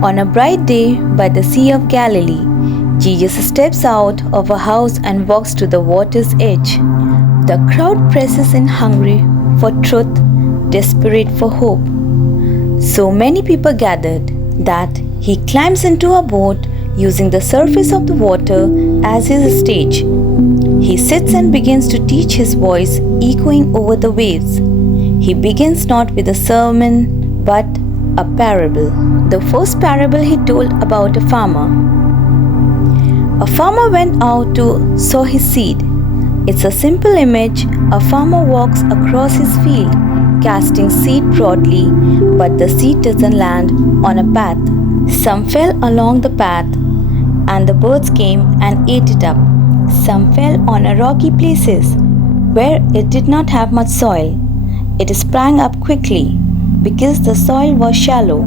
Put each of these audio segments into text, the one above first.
On a bright day by the Sea of Galilee, Jesus steps out of a house and walks to the water's edge. The crowd presses in hungry for truth, desperate for hope. So many people gathered that he climbs into a boat using the surface of the water as his stage. He sits and begins to teach, his voice echoing over the waves. He begins not with a sermon but a parable. The first parable he told about a farmer. A farmer went out to sow his seed. It's a simple image. A farmer walks across his field, casting seed broadly, but the seed doesn't land on a path. Some fell along the path, and the birds came and ate it up. Some fell on rocky places, where it did not have much soil. It sprang up quickly, because the soil was shallow.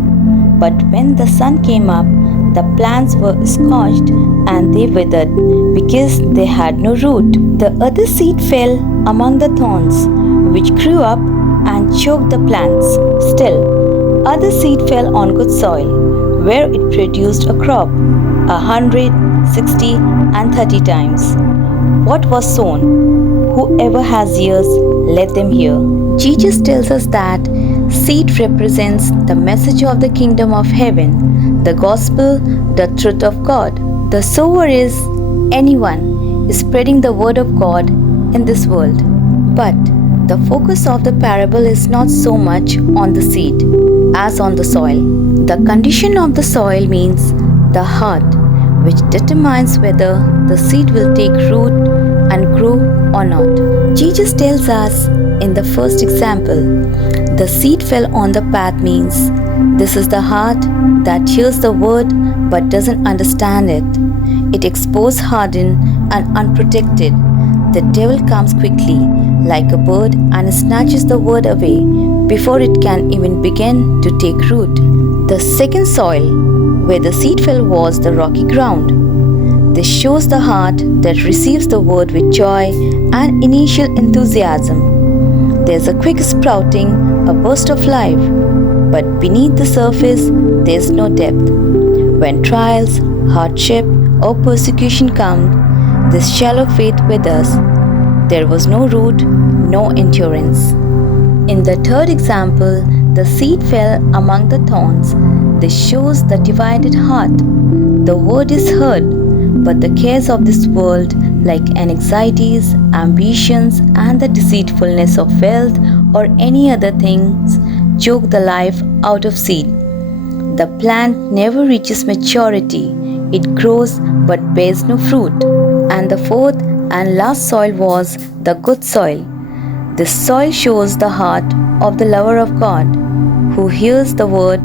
But when the sun came up, the plants were scorched and they withered, because they had no root. The other seed fell among the thorns, which grew up and choked the plants. Still, other seed fell on good soil, where it produced a crop, 100, 60, and 30 times what was sown. Whoever has ears, let them hear. Jesus tells us that seed represents the message of the kingdom of heaven, the gospel, the truth of God. The sower is anyone spreading the word of God in this world. But the focus of the parable is not so much on the seed as on the soil. The condition of the soil means the heart, which determines whether the seed will take root and grow or not. Jesus tells us in the first example, the seed fell on the path means this is the heart that hears the word but doesn't understand it. It exposed, hardened, and unprotected. The devil comes quickly, like a bird, and snatches the word away before it can even begin to take root. The second soil, where the seed fell, was the rocky ground. This shows the heart that receives the word with joy and initial enthusiasm. There's a quick sprouting, a burst of life, but beneath the surface, there's no depth. When trials, hardship, or persecution come, this shallow faith withers. There was no root, no endurance. In the third example, the seed fell among the thorns. This shows the divided heart. The word is heard, but the cares of this world, like anxieties, ambitions, and the deceitfulness of wealth or any other things, choke the life out of seed. The plant never reaches maturity. It grows but bears no fruit. And the fourth and last soil was the good soil. This soil shows the heart of the lover of God, who hears the word,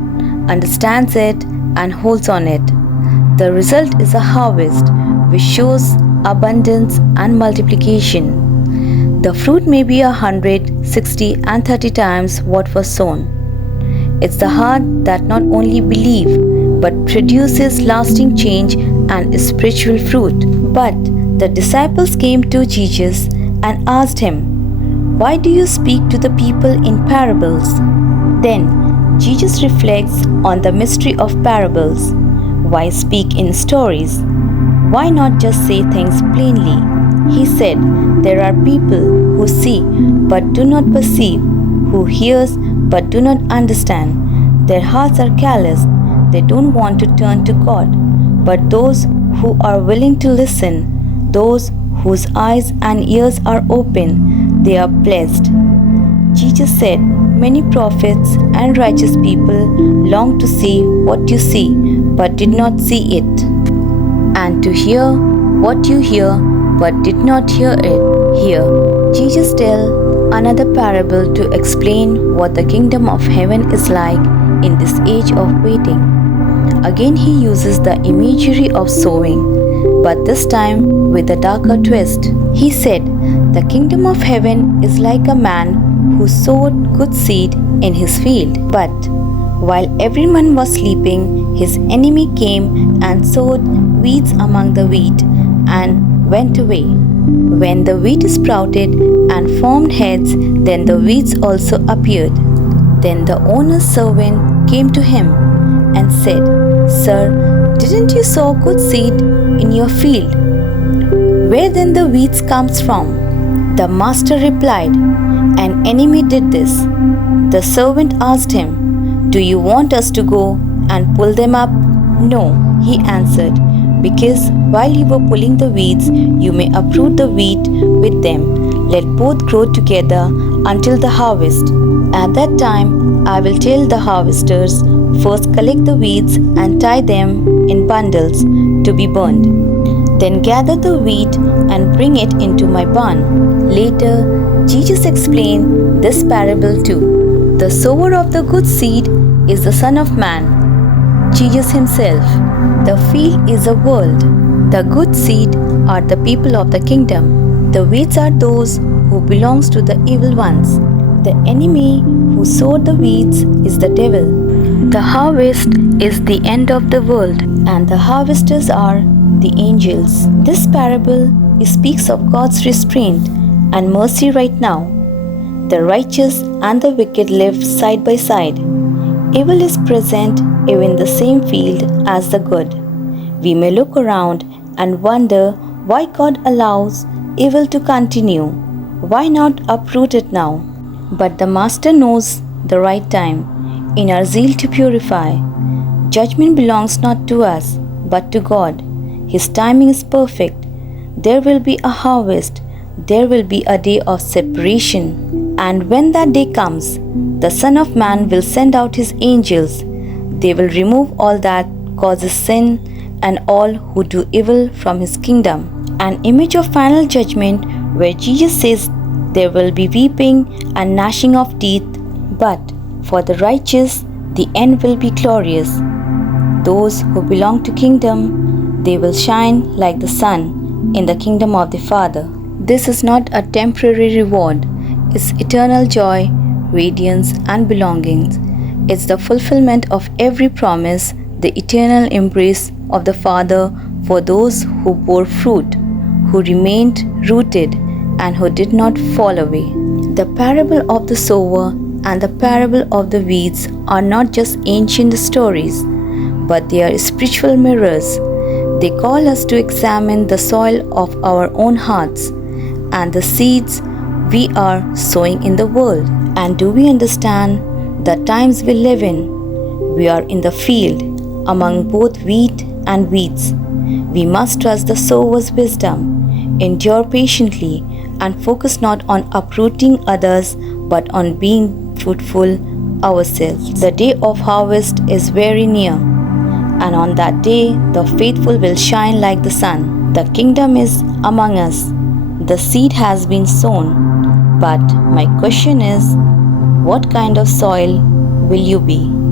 understands it, and holds on it. The result is a harvest, which shows abundance and multiplication. The fruit may be 100, 60, and 30 times what was sown. It's the heart that not only believes, but produces lasting change and spiritual fruit. But the disciples came to Jesus and asked him, "Why do you speak to the people in parables?" Then Jesus reflects on the mystery of parables. Why speak in stories? Why not just say things plainly? He said, there are people who see but do not perceive, who hears but do not understand. Their hearts are callous. They don't want to turn to God. But those who are willing to listen, those whose eyes and ears are open, they are blessed. Jesus said, many prophets and righteous people long to see what you see, but did not see it, and to hear what you hear, but did not hear it. Here, Jesus tells another parable to explain what the kingdom of heaven is like in this age of waiting. Again, he uses the imagery of sowing, but this time with a darker twist. He said, the kingdom of heaven is like a man who sowed good seed in his field. But while everyone was sleeping, his enemy came and sowed weeds among the wheat and went away. When the wheat sprouted and formed heads, then the weeds also appeared. Then the owner's servant came to him and said, Sir, didn't you sow good seed in your field? Where then the weeds comes from? The master replied, An enemy did this. The servant asked him, Do you want us to go and pull them up? No, he answered, because while you were pulling the weeds, you may uproot the wheat with them. Let both grow together until the harvest. At that time, I will tell the harvesters, first collect the weeds and tie them in bundles to be burned. Then gather the wheat and bring it into my barn. Later, Jesus explained this parable too. The sower of the good seed is the Son of Man, Jesus himself. The field is the world. The good seed are the people of the kingdom. The weeds are those who belongs to the evil ones. The enemy who sowed the weeds is the devil. The harvest is the end of the world, and the harvesters are the angels. This parable speaks of God's restraint and mercy right now. The righteous and the wicked live side by side. Evil is present even in the same field as the good. We may look around and wonder why God allows evil to continue. Why not uproot it now? But the Master knows the right time. In our zeal to purify, judgment belongs not to us, but to God. His timing is perfect. There will be a harvest. There will be a day of separation. And when that day comes, the Son of Man will send out his angels. They will remove all that causes sin and all who do evil from his kingdom. An image of final judgment where Jesus says there will be weeping and gnashing of teeth, but for the righteous the end will be glorious. Those who belong to kingdom, they will shine like the sun in the kingdom of the Father. This is not a temporary reward. It's eternal joy, radiance, and belongings. It's the fulfillment of every promise, the eternal embrace of the Father for those who bore fruit, who remained rooted, and who did not fall away. The parable of the sower and the parable of the weeds are not just ancient stories, but they are spiritual mirrors. They call us to examine the soil of our own hearts and the seeds we are sowing in the world. And do we understand the times we live in? We are in the field among both wheat and weeds. We must trust the sower's wisdom, endure patiently, and focus not on uprooting others but on being fruitful ourselves. The day of harvest is very near, and on that day the faithful will shine like the sun. The kingdom is among us. The seed has been sown, but my question is, what kind of soil will you be?